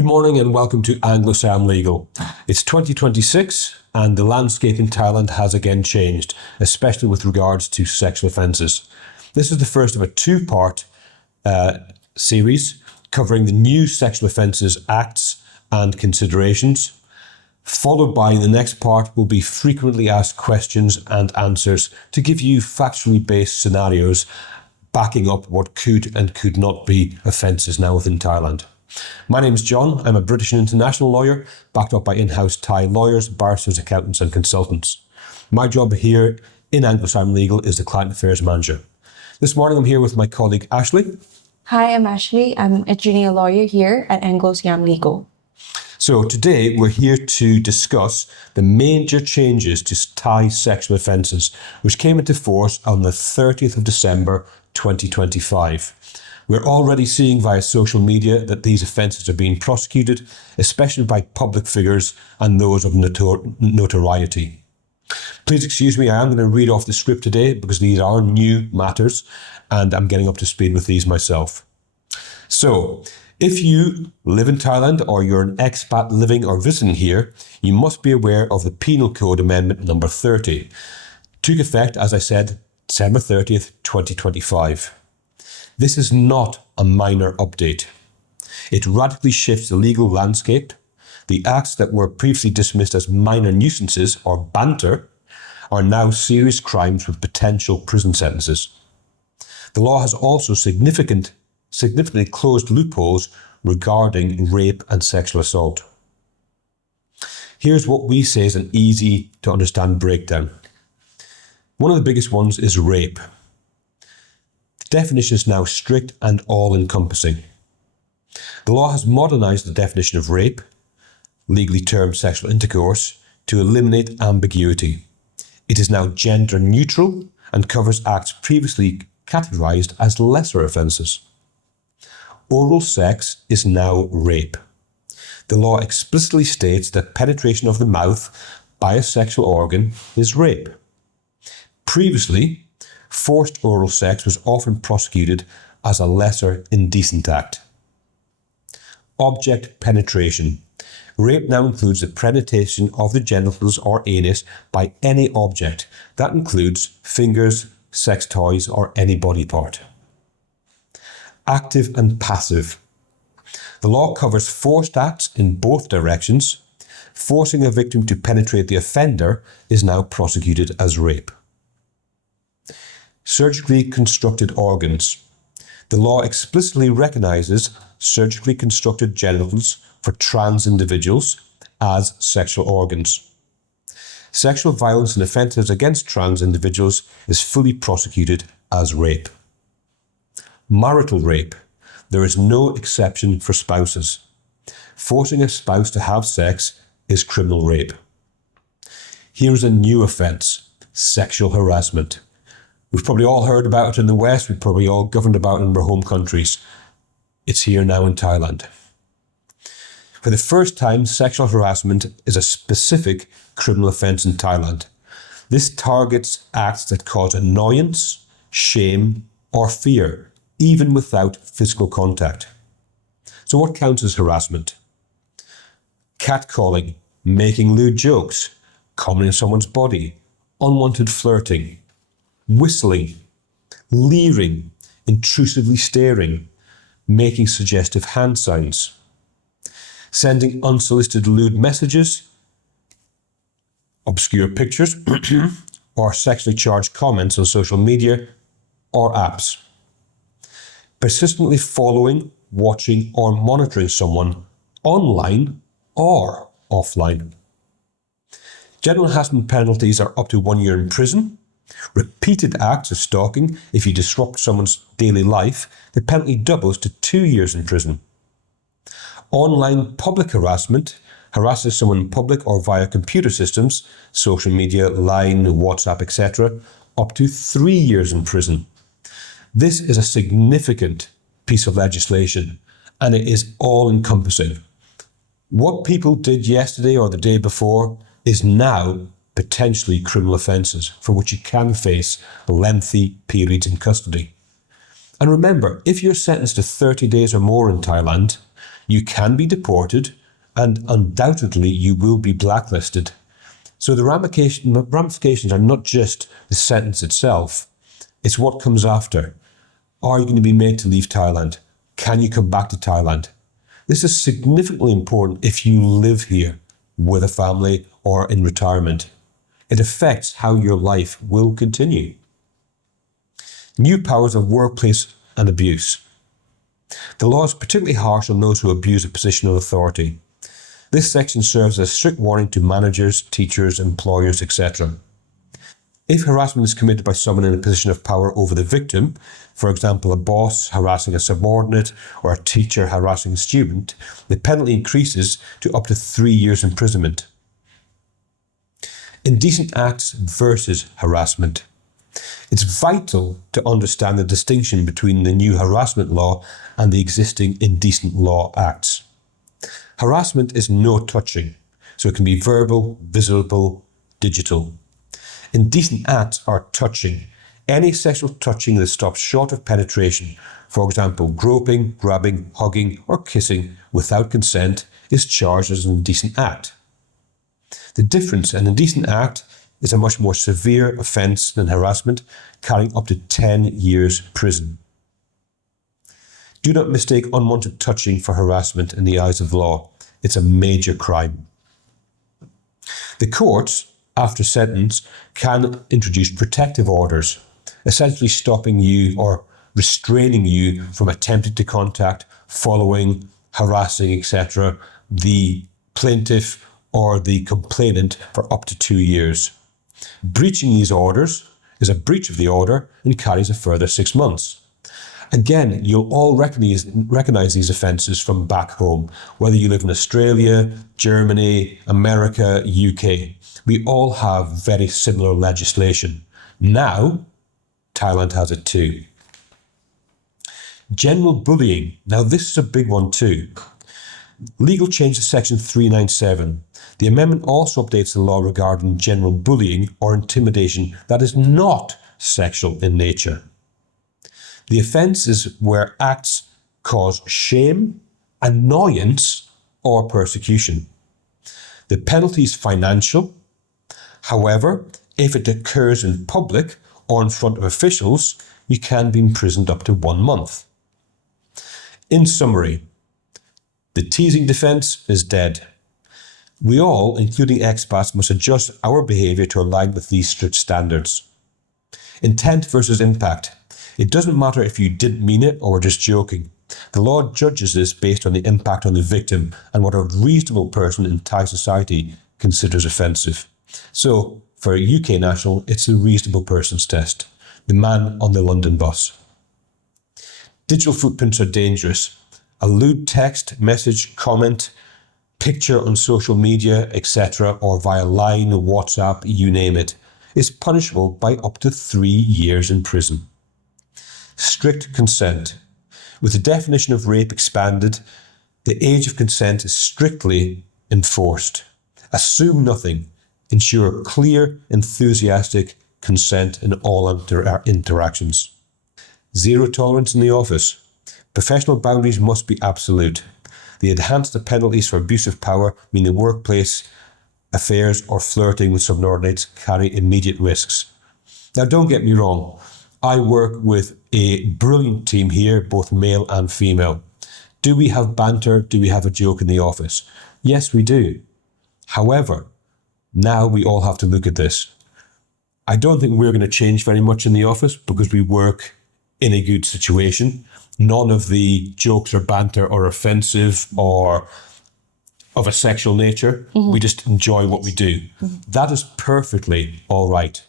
Good morning and welcome to Anglo Siam Legal. It's 2026 and the landscape in Thailand has again changed, especially with regards to sexual offences. This is the first of a two-part series covering the new Sexual Offences Acts and considerations. Followed by the next part will be frequently asked questions and answers to give you factually based scenarios backing up what could and could not be offences now within Thailand. My name is John. I'm a British and international lawyer, backed up by in-house Thai lawyers, barristers, accountants and consultants. My job here in Anglo Siam Legal is the Client Affairs Manager. This morning I'm here with my colleague Ashley. Hi, I'm Ashley. I'm a junior lawyer here at Anglo Siam Legal. So today we're here to discuss the major changes to Thai sexual offences, which came into force on the 30th of December 2025. We're already seeing via social media that these offences are being prosecuted, especially by public figures and those of notoriety. Please excuse me, I am going to read off the script today because these are new matters and I'm getting up to speed with these myself. So, if you live in Thailand or you're an expat living or visiting here, you must be aware of the Penal Code Amendment No. 30. Took effect, as I said, December 30th, 2025. This is not a minor update. It radically shifts the legal landscape. The acts that were previously dismissed as minor nuisances or banter are now serious crimes with potential prison sentences. The law has also significantly closed loopholes regarding rape and sexual assault. Here's what we say is an easy to understand breakdown. One of the biggest ones is rape. The definition is now strict and all-encompassing. The law has modernised the definition of rape, legally termed sexual intercourse, to eliminate ambiguity. It is now gender neutral and covers acts previously categorised as lesser offences. Oral sex is now rape. The law explicitly states that penetration of the mouth by a sexual organ is rape. Previously, forced oral sex was often prosecuted as a lesser indecent act. Object penetration. Rape now includes the penetration of the genitals or anus by any object. That includes fingers, sex toys, or any body part. Active and passive. The law covers forced acts in both directions. Forcing a victim to penetrate the offender is now prosecuted as rape. Surgically constructed organs. The law explicitly recognises surgically constructed genitals for trans individuals as sexual organs. Sexual violence and offences against trans individuals is fully prosecuted as rape. Marital rape. There is no exception for spouses. Forcing a spouse to have sex is criminal rape. Here is a new offence, sexual harassment. We've probably all heard about it in the West, we've probably all governed about it in our home countries. It's here now in Thailand. For the first time, sexual harassment is a specific criminal offence in Thailand. This targets acts that cause annoyance, shame, or fear, even without physical contact. So what counts as harassment? Catcalling, making lewd jokes, commenting on someone's body, unwanted flirting, whistling, leering, intrusively staring, making suggestive hand signs, sending unsolicited lewd messages, obscure pictures, or sexually charged comments on social media or apps. Persistently following, watching, or monitoring someone online or offline. General harassment penalties are up to 1 year in prison. Repeated acts of stalking, if you disrupt someone's daily life, the penalty doubles to 2 years in prison. Online public harassment, harasses someone in public or via computer systems, social media, Line, WhatsApp, etc., up to 3 years in prison. This is a significant piece of legislation and it is all-encompassing. What people did yesterday or the day before is now potentially criminal offences for which you can face lengthy periods in custody. And remember, if you're sentenced to 30 days or more in Thailand, You can be deported, and undoubtedly you will be blacklisted. So the ramifications are not just the sentence itself, it's what comes after. Are you going to be made to leave Thailand? Can you come back to Thailand? This is significantly important if you live here with a family or in retirement. It affects how your life will continue. New powers of workplace and abuse. The law is particularly harsh on those who abuse a position of authority. This section serves as a strict warning to managers, teachers, employers, etc. If harassment is committed by someone in a position of power over the victim, for example, a boss harassing a subordinate or a teacher harassing a student, the penalty increases to up to 3 years imprisonment. Indecent acts versus harassment. It's vital to understand the distinction between the new harassment law and the existing indecent law acts. Harassment is no touching, so it can be verbal, visible, digital. Indecent acts are touching. Any sexual touching that stops short of penetration, for example, groping, grabbing, hugging, or kissing without consent, is charged as an indecent act. The difference: an indecent act is a much more severe offence than harassment, carrying up to 10 years prison. Do not mistake unwanted touching for harassment in the eyes of the law. It's a major crime. The courts, after sentence, can introduce protective orders, essentially stopping you or restraining you from attempting to contact, following, harassing, etc., the plaintiff or the complainant for up to 2 years. Breaching these orders is a breach of the order and carries a further 6 months. Again, you'll all recognise these offences from back home, whether you live in Australia, Germany, America, UK. We all have very similar legislation. Now, Thailand has it too. General bullying. Now, this is a big one too. Legal change to Section 397. The amendment also updates the law regarding general bullying or intimidation that is not sexual in nature. The offence is where acts cause shame, annoyance, or persecution. The penalty is financial. However, if it occurs in public or in front of officials, you can be imprisoned up to 1 month. In summary, the teasing defence is dead. We all, including expats, must adjust our behaviour to align with these strict standards. Intent versus impact. It doesn't matter if you didn't mean it or were just joking. The law judges this based on the impact on the victim and what a reasonable person in Thai society considers offensive. So, for a UK national, it's a reasonable person's test. The man on the London bus. Digital footprints are dangerous. A lewd text, message, comment, picture on social media, etc., or via line, WhatsApp, you name it, is punishable by up to 3 years in prison. Strict consent. With the definition of rape expanded, the age of consent is strictly enforced. Assume nothing. Ensure clear, enthusiastic consent in all interactions. Zero tolerance in the office. Professional boundaries must be absolute. The enhanced penalties for abuse of power mean the workplace affairs or flirting with subordinates carry immediate risks. Now, don't get me wrong. I work with a brilliant team here, both male and female. Do we have banter? Do we have a joke in the office? Yes, we do. However, now we all have to look at this. I don't think we're going to change very much in the office because we work in a good situation. None of the jokes or banter are offensive or of a sexual nature. Mm-hmm. We just enjoy what we do. Mm-hmm. That is perfectly all right.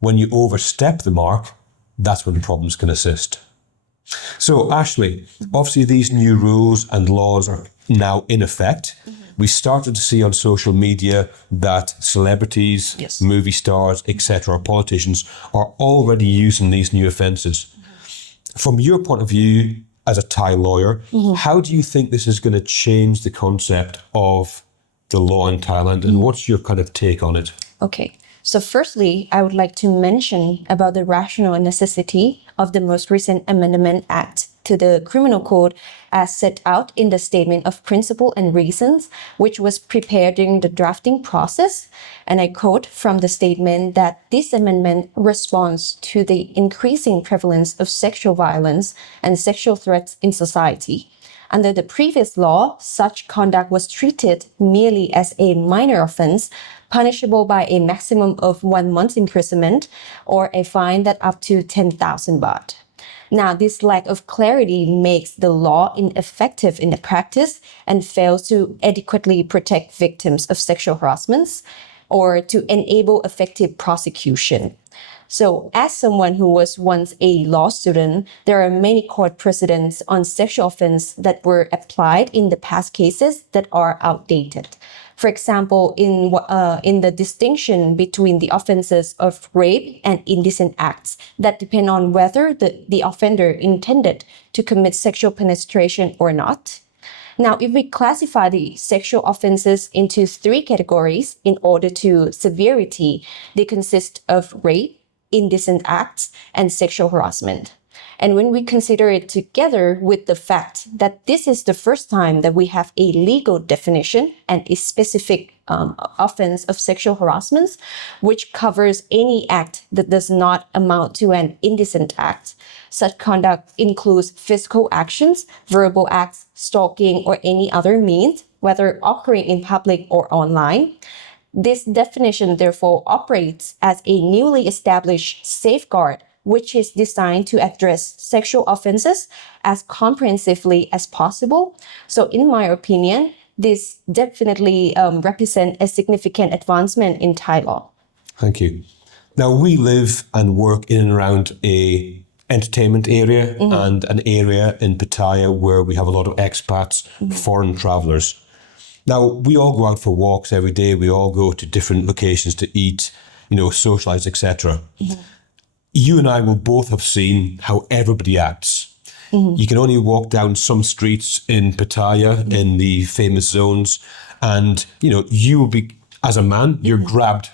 When you overstep the mark, that's when problems can assist. So, Ashley, obviously these new rules and laws are now in effect. Mm-hmm. We started to see on social media that celebrities, yes, movie stars, etc., or politicians are already using these new offences. Mm-hmm. From your point of view as a Thai lawyer, mm-hmm, how do you think this is going to change the concept of the law in Thailand, and what's your kind of take on it? Okay. So firstly, I would like to mention about the rational necessity of the most recent Amendment Act to the Criminal Code as set out in the Statement of Principle and Reasons, which was prepared during the drafting process. And I quote from the statement that this amendment responds to the increasing prevalence of sexual violence and sexual threats in society. Under the previous law, such conduct was treated merely as a minor offense, punishable by a maximum of 1 month's imprisonment or a fine that up to 10,000 baht. Now, this lack of clarity makes the law ineffective in the practice and fails to adequately protect victims of sexual harassments or to enable effective prosecution. So, as someone who was once a law student, there are many court precedents on sexual offense that were applied in the past cases that are outdated. For example, in the distinction between the offenses of rape and indecent acts that depend on whether the offender intended to commit sexual penetration or not. Now, if we classify the sexual offenses into 3 categories in order to severity, they consist of rape, indecent acts, and sexual harassment. And when we consider it together with the fact that this is the first time that we have a legal definition and a specific offense of sexual harassment, which covers any act that does not amount to an indecent act. Such conduct includes physical actions, verbal acts, stalking, or any other means, whether occurring in public or online. This definition therefore operates as a newly established safeguard, which is designed to address sexual offenses as comprehensively as possible. So in my opinion, this definitely represents a significant advancement in Thai law. Thank you. Now, we live and work in and around a entertainment area and an area in Pattaya where we have a lot of expats, foreign travellers. Now, we all go out for walks every day. We all go to different locations to eat, socialise, etc. You and I will both have seen how everybody acts. You can only walk down some streets in Pattaya, in the famous zones, and, you will be, as a man, you're grabbed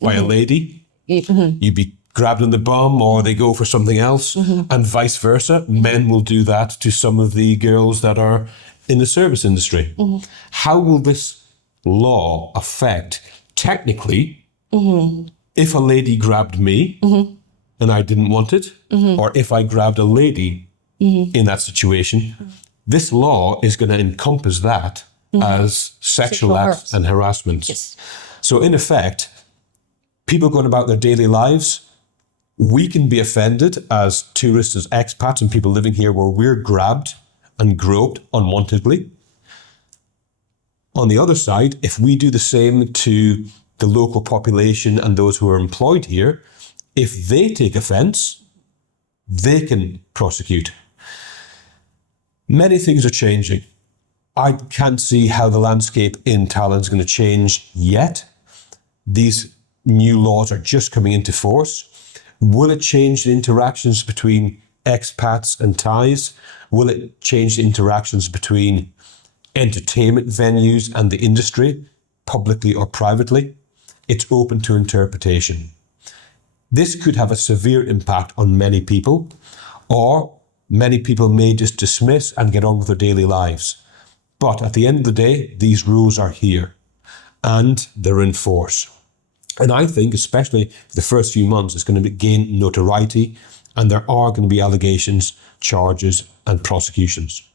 by a lady. You'd be grabbed on the bum or they go for something else, and vice versa. Men will do that to some of the girls that are in the service industry. How will this law affect, technically, if a lady grabbed me and I didn't want it, or if I grabbed a lady in that situation, this law is going to encompass that as sexual acts and harassment. Yes. So in effect, people going about their daily lives, we can be offended as tourists, as expats and people living here where we're grabbed and groped unwantedly. On the other side, if we do the same to the local population and those who are employed here, if they take offence, they can prosecute. Many things are changing. I can't see how the landscape in Thailand is going to change yet. These new laws are just coming into force. Will it change the interactions between expats and Thais? Will it change the interactions between entertainment venues and the industry, publicly or privately? It's open to interpretation. This could have a severe impact on many people, or many people may just dismiss and get on with their daily lives. But at the end of the day, these rules are here and they're in force. And I think, especially for the first few months, it's going to gain notoriety and there are going to be allegations, charges and prosecutions.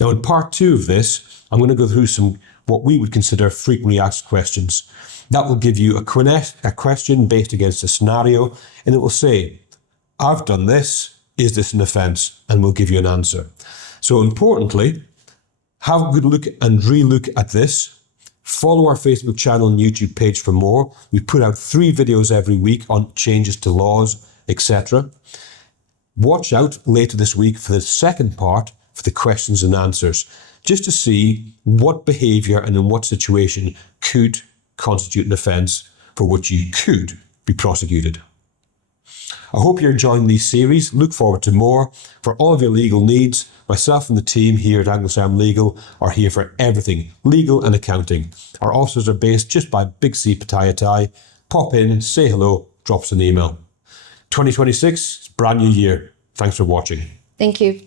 Now, in part 2 of this, I'm going to go through some what we would consider frequently asked questions. That will give you a question based against a scenario, and it will say, I've done this, is this an offence? And we'll give you an answer. So importantly, have a good look and re-look at this. Follow our Facebook channel and YouTube page for more. We put out 3 videos every week on changes to laws, etc. Watch out later this week for the second part for the questions and answers, just to see what behaviour and in what situation could constitute an offence for which you could be prosecuted. I hope you're enjoying these series. Look forward to more. For all of your legal needs, myself and the team here at Anglo Siam Legal are here for everything legal and accounting. Our offices are based just by Big C Pattaya Thai. Pop in, say hello, drop us an email. 2026, it's a brand new year. Thanks for watching. Thank you.